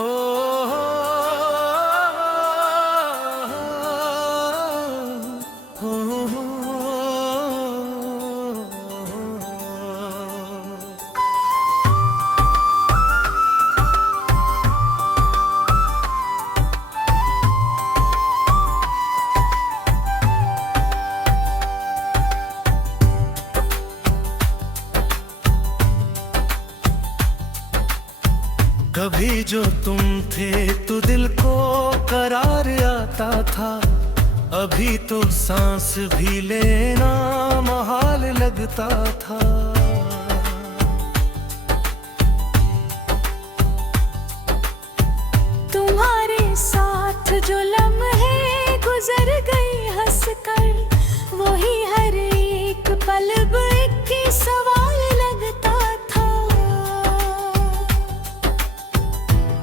हो कभी जो तुम थे तो दिल को करार आता था, अभी तो सांस भी लेना महाल लगता था। तुम्हारे साथ जो लम्हे गुजर गई हंसकर, वही हर एक पल एक सवाल लगता था।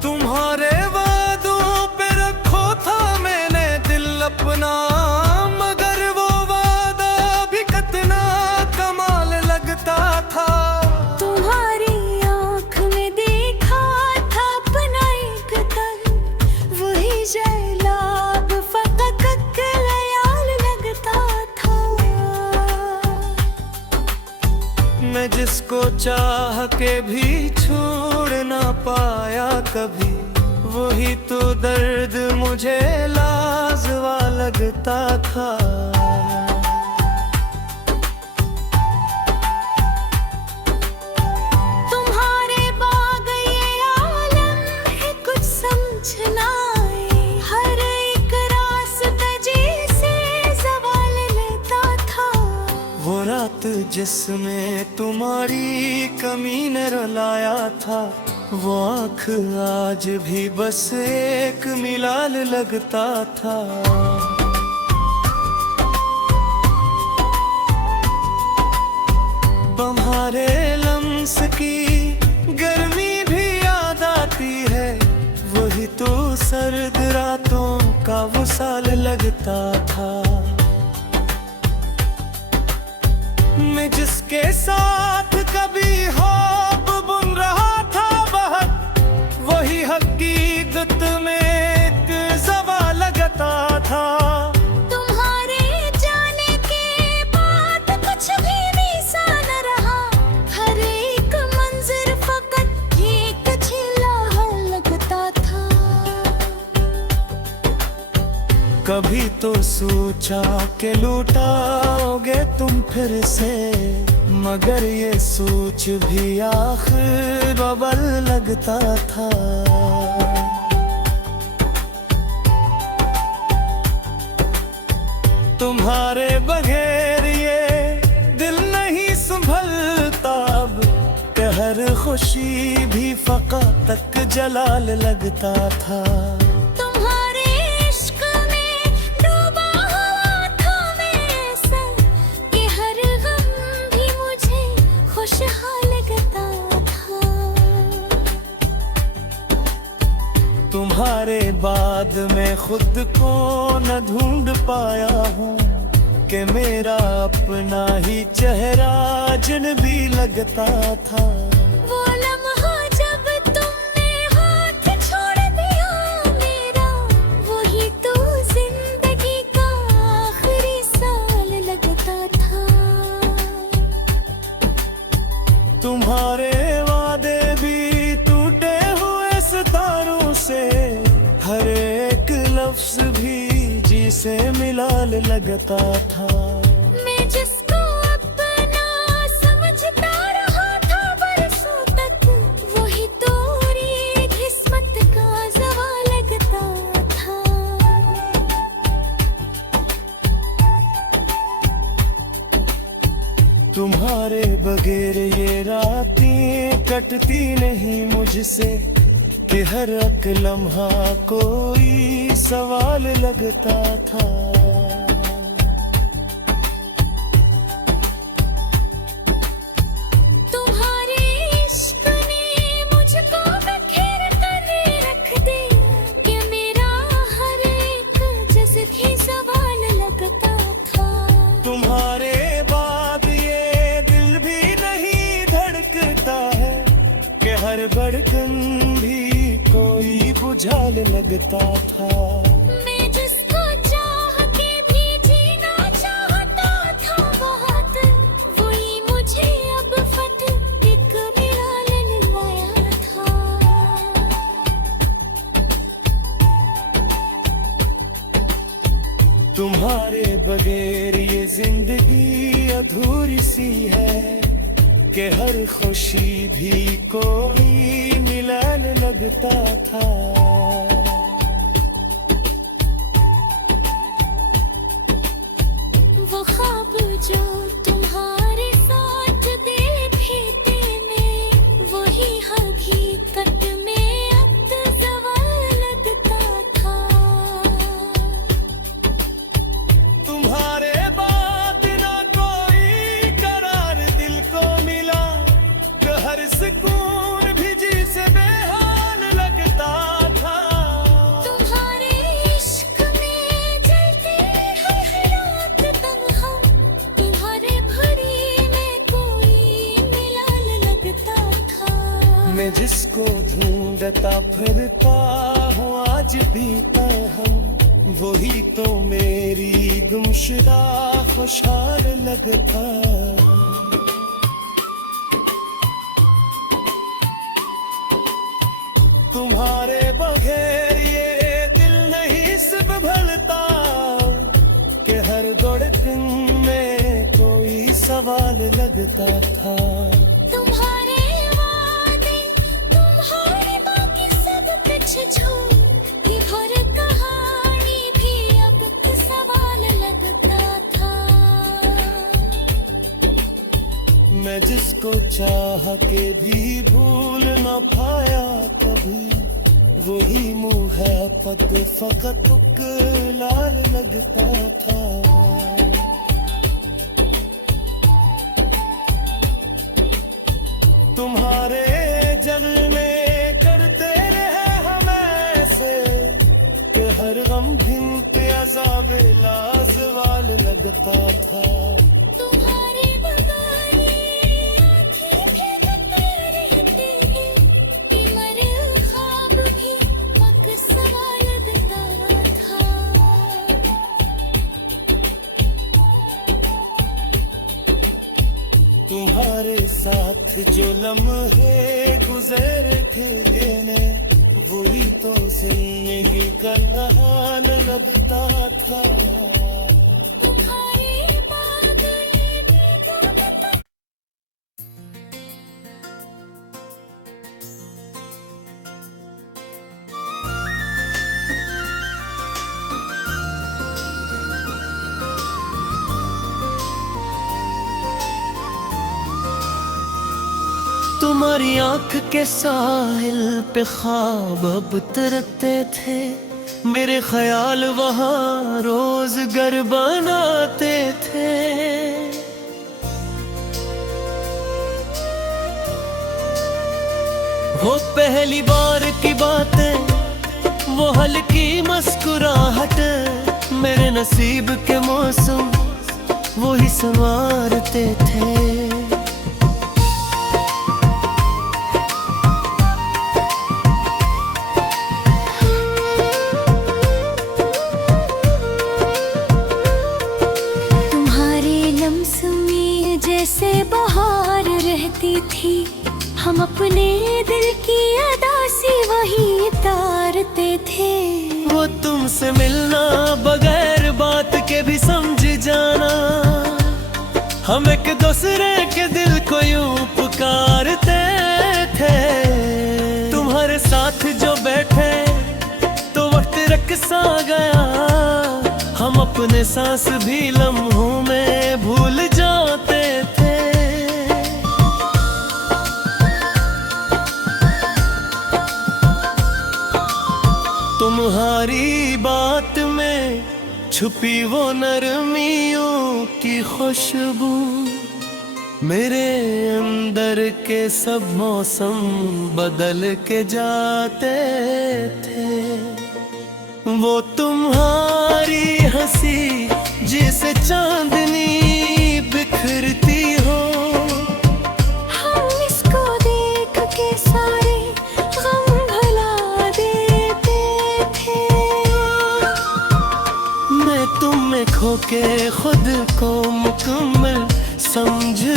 तुम्हारे वादों पे रखो था मैंने दिल अपना, मगर वो वादा भी कितना कमाल लगता था। तुम्हारी आँख में देखा था अपना एक तन, वही जैलाब फकत कलयाल लगता था। मैं जिसको चाह के भी छोड़ ना पाया कभी, वही तो दर्द मुझे लाजवा लगता था। तुम्हारे बाग ये आलम है कुछ समझना आए, हर एक रास्ता जैसे सवाल लेता था। वो रात जिसमें तुम्हारी कमी ने रुलाया था, वो आँख आज भी बस एक मिलाल लगता था। तुम्हारे लम्स की गर्मी भी याद आती है, वही तो सर्द रातों का वसाल लगता था। मैं जिसके साथ कभी ख्वाब बुन रहा था बहुत, वही हकीकत में एक सवाल लगता था। तुम्हारे जाने के बाद कुछ भी वैसा न रहा, हर एक मंजर फकत एक झिला लगता था। कभी तो सोचा कि लौटाओगे तुम फिर से, मगर ये सोच भी आखिर बबल लगता था। तुम्हारे बगैर ये दिल नहीं संभलता अब, कि हर खुशी भी फका तक जलाल लगता था। तुम्हारे इश्क में डूबा हुआ था मैं ऐसा, कि हर गम भी मुझे खुशहाल लगता था। तुम्हारे बाद मैं खुद को न ढूंढ पाया हूँ, कि मेरा अपना ही चेहरा अजनबी लगता था। वो लम्हा जब तुमने हाथ छोड़ दिया मेरा, वही तो जिंदगी का आखिरी साल लगता था। तुम्हारे वादे भी टूटे हुए सितारों से, हर एक लफ्ज भी जी से मिलाल लगता था। मैं जिसको अपना समझता रहा था बरसों तक, वही तोरी किस्मत का सवाल लगता था। तुम्हारे बगैर ये रातें कटती नहीं मुझसे, कि हर एक लम्हा कोई सवाल लगता था। तुम्हारे इश्क ने मुझको बखेर कर रख दिया, कि मेरा हर एक जज्ब ही सवाल लगता था। तुम्हारे बाद ये दिल भी नहीं धड़कता है, कि हर धड़कन भी कोई खुशहाल लगता था। मैं जिसको चाह के भी जीना चाहता था बहुत, वही मुझे अब फट एक मिला लाया था। तुम्हारे बगैर ये जिंदगी अधूरी सी है कि हर खुशी भी कोई मिलन लगता था। वो ख्वाब जो तुम्हारे साथ देखे थे मैं, वही हकीकत में अब सवाल लगता था। तुम्हारे बाद ना कोई करार दिल को मिला, कि हर सुकून भी जी से बेहाल लगता था। तुम्हारे इश्क में जलते हैं रात तन्हा, तुम्हारे भरी में कोई मिलाल लगता था। मैं जिसको ढूंढता फिरता हूँ आज भी हम, वही तो मेरी गुमशुदा खुशहाल लगता। तुम्हारे बगैर ये दिल नहीं संभलता, कि हर धड़कन में कोई सवाल लगता था। तुम्हारे वादे, तुम्हारे बाकी सब कुछ छोड़, ये भर कहानी भी अब तो सवाल लगता था। मैं जिसको चाह के भी भूल न पाया कभी, वही मुँह है पद फकत लाल लगता था। तुम्हारे जल में करते रहे हम ऐसे, कि हर गम भिन पे अज़ाब लाजवाल लगता था। तुम्हारे बगैर ये आँखें भीगते रहते हैं, कि मरे ख्वाब भी पक सवाल लगता था। तुम्हारे साथ जो लम्हे गुजर थे देने, वही तो जिंदगी का नहान लगता था। तुम्हारे बादल भी डूबता। तुम्हारी आंख के साहिल पे ख्वाब अब तरते थे, मेरे ख्याल वहाँ रोज घर बनाते थे। वो पहली बार की बातें, वो हल्की मुस्कुराहट, मेरे नसीब के मौसम वो ही संवारते थे। जैसे बहार रहती थी, हम अपने दिल की अदासी वही तारते थे। वो तुमसे मिलना बगैर बात के भी समझ जाना, हम एक दूसरे के दिल को यूं पुकारते थे। तुम्हारे साथ जो बैठे तो वक्त रक्सा गया, हम अपने सांस भी लम्हों में भूल जाते थे। तुम्हारी बात में छुपी वो नरमियों की खुशबू, मेरे अंदर के सब मौसम बदल के जाते थे। वो तुम्हारी हंसी जिसे चांदनी बिखरती हो, हम इसको देख के सारे गम भुला देते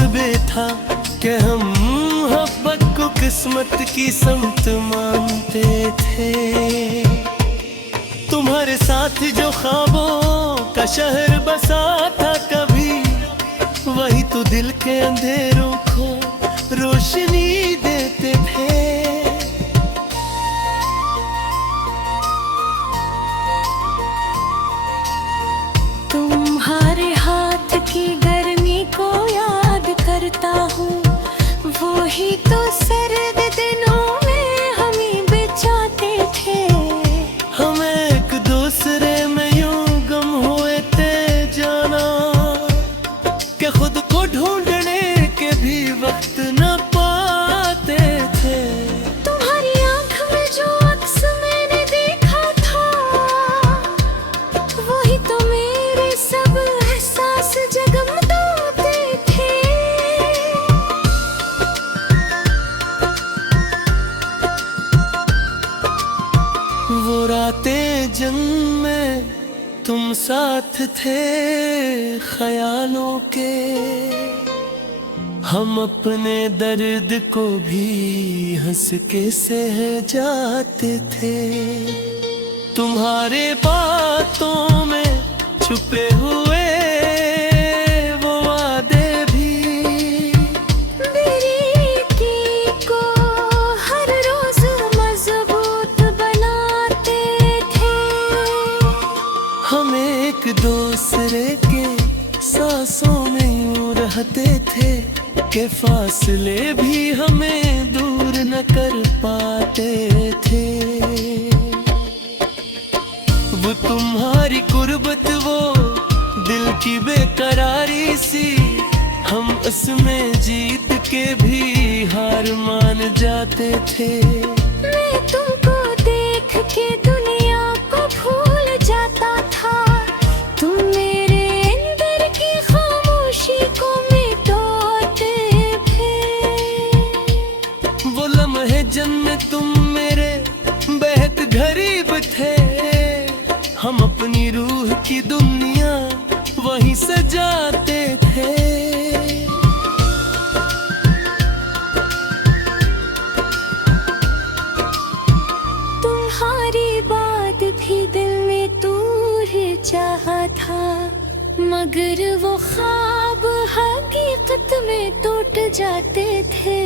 तजुर्बे था कि हम मोहब्बत को किस्मत की समत मानते थे। तुम्हारे साथ जो ख्वाबों का शहर बसा था कभी, वही तो दिल के अंधेरों को रोशनी देते थे। तुम्हारे हाथ की गर्मी को याद करता हूँ, वो ही तो सर्द दिनों में हमें बिछाते थे। हम एक दूसरे में यूं गम हुए थे जाना, कि खुद को ढूंढने के भी वक्त न पाते थे। तुम्हारी आंख में जो अक्स मैंने देखा था, वही तो मेरे सब एहसास जगमगाते थे। वो रातें जिनमें तुम साथ थे ख्यालों के, हम अपने दर्द को भी हंस के सह जाते थे। तुम्हारे बातों में छुपे हुए वो वादे भी बेरीकी को हर रोज मजबूत बनाते थे। हम एक दूसरे के सांसों में यूं रहते थे कि फासले भी हमें दूर न कर पाते थे। वो तुम्हारी कुर्बत, वो दिल की बेकरारी सी, हम उसमें जीत के भी हार मान जाते थे। मैं तुमको देख के दुनिया को भूल जाता था, तुम मेरे अंदर की खामोशी को मिटाते थे। वो लम्हे जिनमें तुम मेरे बेहद गरीब थे, हम अपनी रूह की दुनिया वहीं सजाते थे। तुम्हारी बात भी दिल में दूर चाहा था, मगर वो ख्वाब हकीकत में टूट जाते थे।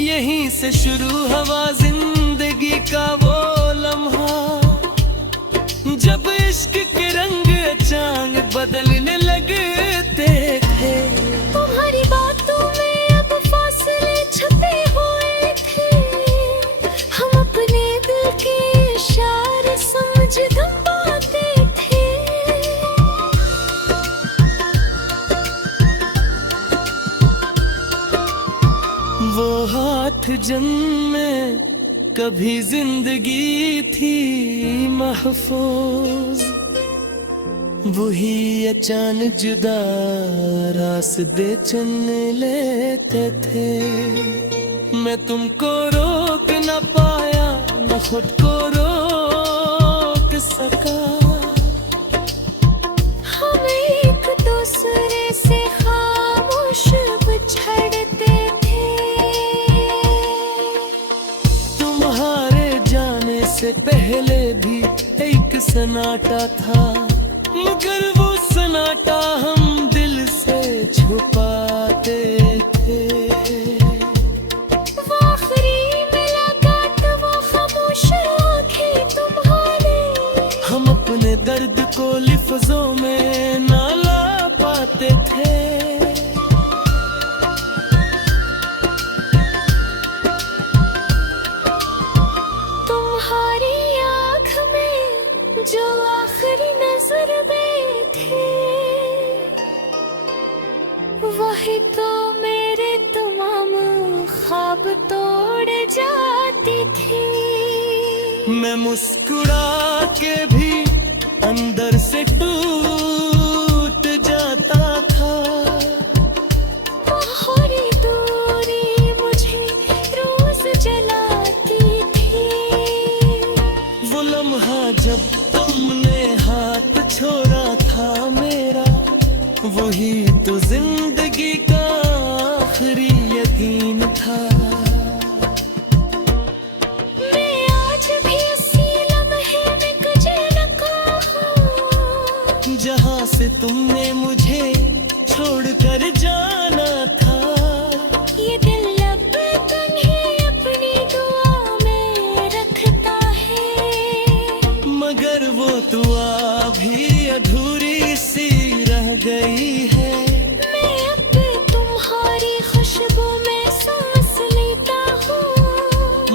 यहीं से शुरू हुआ जिंदगी का वो लम्हा, जब इश्क के रंग अचानक बदलने लगते थे। तुम्हारी बातों में अब फासले छुपे हुए थे, हम अपने दिल के इशारे समझ दम पाते थे। वो हाथ जिनमें कभी जिंदगी थी महफूज, वही अचानक जुदा रास्ते चुन लेते थे। मैं तुमको रोक न पाया, न खुद को रोक सका। हम एक दूसरे से खामोश बिछड़ते थे। तुम्हारे जाने से पहले भी एक सन्नाटा था, मगर वो सन्नाटा हम दिल से छुपाते थे। वो आखिरी मुलाकात, वो खामोश आंखें तुम्हारे, हम अपने दर्द को लिफ्जों में ना ला पाते थे। तुम्हारी आँख में जो आखिरी नजर में थे, वही तो मेरे तमाम ख्वाब तोड़ जाती थी। मैं मुस्कुरा के भी अंदर से टूट जाता था। और दूरी मुझे रोज जलाती थी। वो लम्हा जब तुमने हाथ छोड़ा था मेरा, वही तो जिंदगी का आखिरी यकीन था। मैं आज भी इसी लम्हे में कुछ न कहूं, जहाँ से तुमने मुझे छोड़कर जाना था। ये दिल अब तुम्हें अपनी दुआ में रखता है, मगर वो दुआ भी अधूरी सी रह गई है। मैं अब तुम्हारी खुशबू में सांस लेता हूँ,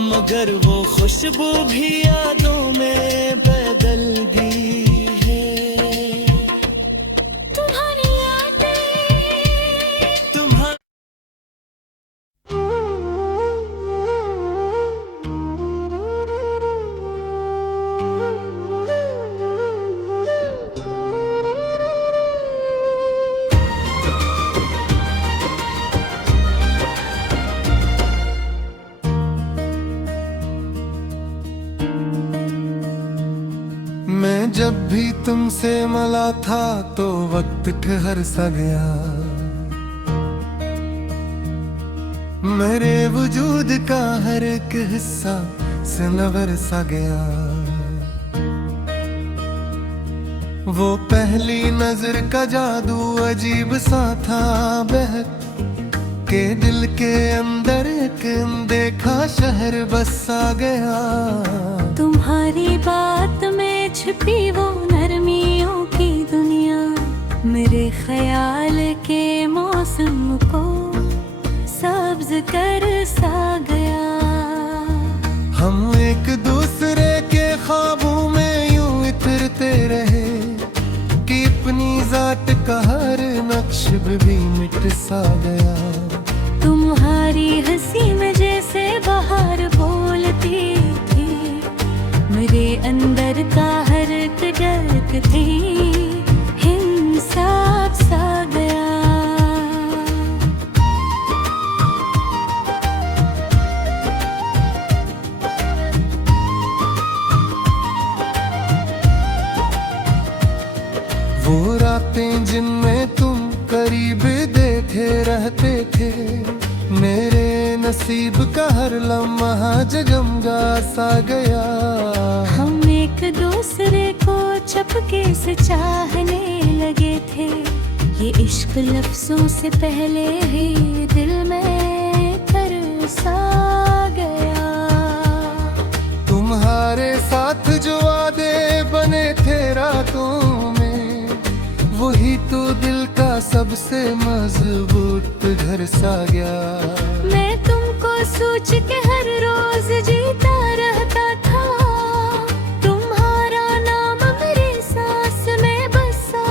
मगर वो खुशबू भी यादों में बदल गई है। तुम्हारी यादें तुम्हारा मैं जब भी तुमसे मिला था तो वक्त ठहर सा गया। मेरे वजूद का हर एक हिस्सा सनवर सा गया। वो पहली नजर का जादू अजीब सा था, बहक के दिल के अंदर एक देखा शहर बसा गया। तुम्हारी बात में छिपी वो नरमियों की दुनिया, मेरे ख्याल के मौसम को सब्ज कर सा गया। हम एक दूसरे के ख्वाबों में यूं इतरते रहे कि अपनी जात का हर नक्श भी मिट सा गया। तुम्हारी हंसी में जैसे बाहर बोलती थी, मेरे अंदर का हर एक दर्द थी हिंसा सा गया। वो रातें जिनमें तुम करीब देखे रहते थे, मेरे नसीब का हर लम्हा जगमगा सा गया। हम एक दूसरे को चपके से चाहने लगे थे, ये इश्क लफ्जों से पहले ही दिल में तरसा गया। तुम्हारे साथ जो वादे बने थे रातों में, वही तो दिल का सबसे मजबूत घर सा गया। मैं तुमको सोच के हर रोज जीता रहता था, तुम्हारा नाम मेरी सांस में बसा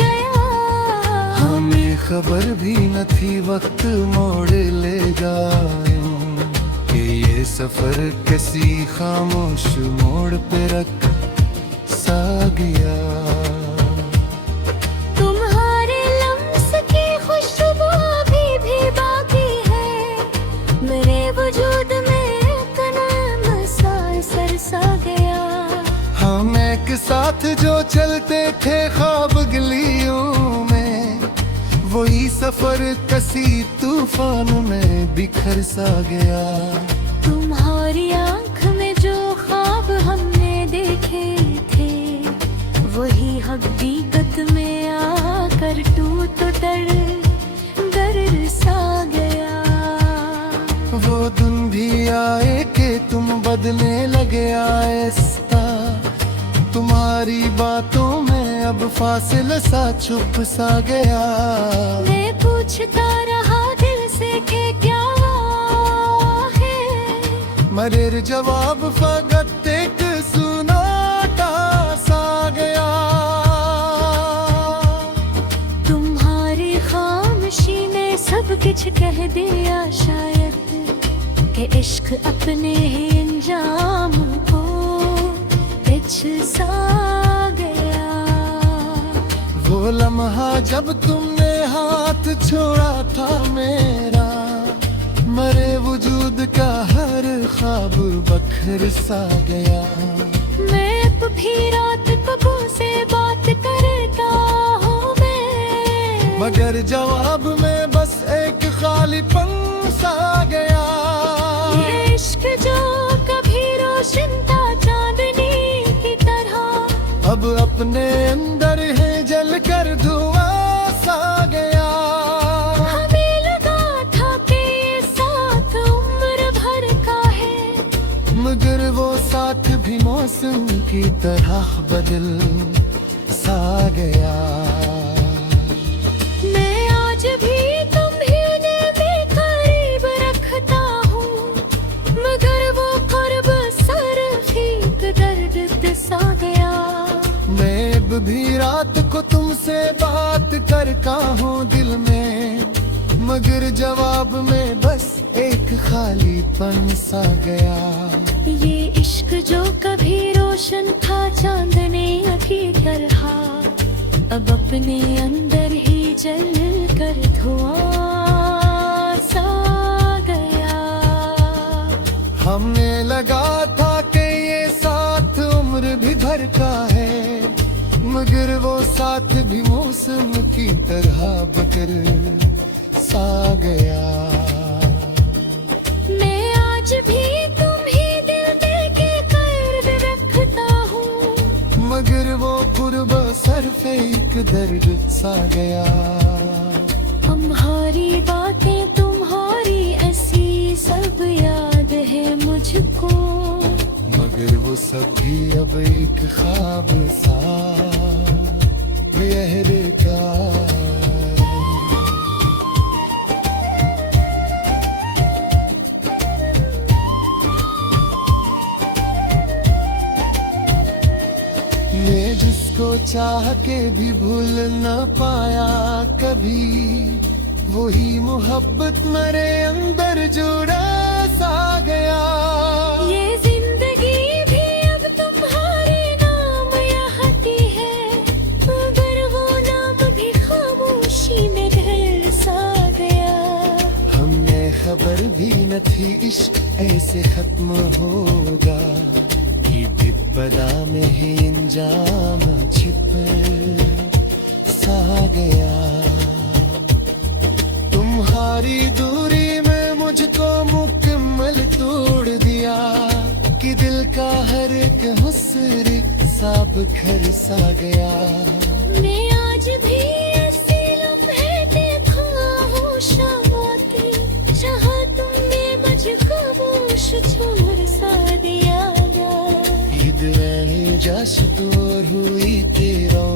गया। हमें खबर भी न थी वक्त मोड़ लेगा यूं, कि ये सफर किसी खामोश मोड़ पे रख सा गया। तुम्हारे लम्स की खुशबू अभी भी बाकी है, मेरे वजूद में एक नाम सा असर सा गया। हम एक साथ जो चलते थे ख्वाब गलियों में, वही सफर कसी तूफान में बिखर सा गया। तुम्हारी आंख में जो ख्वाब हमने देखे थे, वही हकीकत में आकर टूट दर्द सा गया। वो दिन भी आए कि तुम बदलने लगे आहिस्ता, तुम्हारी बातों में अब फासिला सा छुप सा गया। मैं पूछता रहा दिल से कि क्या है, मगर जवाब फकत एक सुनाता सा गया। तुम्हारी खामोशी ने सब कुछ कह दिया शायद, कि इश्क अपने ही अंजाम को सा गया। वो लम्हा जब तुमने हाथ छोड़ा था मेरा, मरे वजूद का हर ख्वाब बखर सा गया। मैं भी रात कबू से बात करता हूँ मैं, मगर जवाब में बस एक ख्याल खालीपन सा गया। ये इश्क जो कभी रोशन था चांदनी की तरह, अब अपने अंदर है जल कर धुआं सा गया। हमें लगा था कि ये साथ उम्र भर का है, मगर वो साथ भी मौसम की तरह बदल सा गया। मैं आज भी तुम्हें में करीब रखता हूँ, मगर वो कर्ब सर फीक दर्द सा गया। मैं अब भी रात को तुमसे बात करता हूँ दिल में, मगर जवाब में बस एक खालीपन सा गया। ये इश्क जो कभी रोशन था चांदने की तरह, अब अपने अंदर ही जल कर धुआं सा गया। हमें लगा था कि ये साथ उम्र भी भर का है, मगर वो साथ भी मौसम की तरह बदल सा गया। मैं आज भी तुम्हें दिल दे के कर्ब रखता हूँ, मगर वो कुर्ब सर पे एक दर्द सा गया। हमारी बातें तुम्हारी ऐसी सब याद है मुझको, मगर वो सब भी अब एक ख्वाब सा यह का। मैं जिसको चाह के भी भूल न पाया कभी, वही मोहब्बत मेरे अंदर जुड़ा सा गया। ये जिंदगी भी अब तुम्हारे नाम यहाँ की है, मगर वो नाम भी खामोशी में ढल सा गया। हमें खबर भी न थी इश्क ऐसे खत्म होगा, कि विपदा में ही इंजाम छिप सा गया। तुम्हारी दूरी में मुझको मुकम्मल तोड़ दिया, कि दिल का हर एक हुस्न सा बिखर सा गया। मैं आज भी ऐसे लम्हे देखा हूँ शामाते, चाहा तुमने मुझको खामोश छोड़ सा दिया। ईद मैंने जश तोर हुई तेरा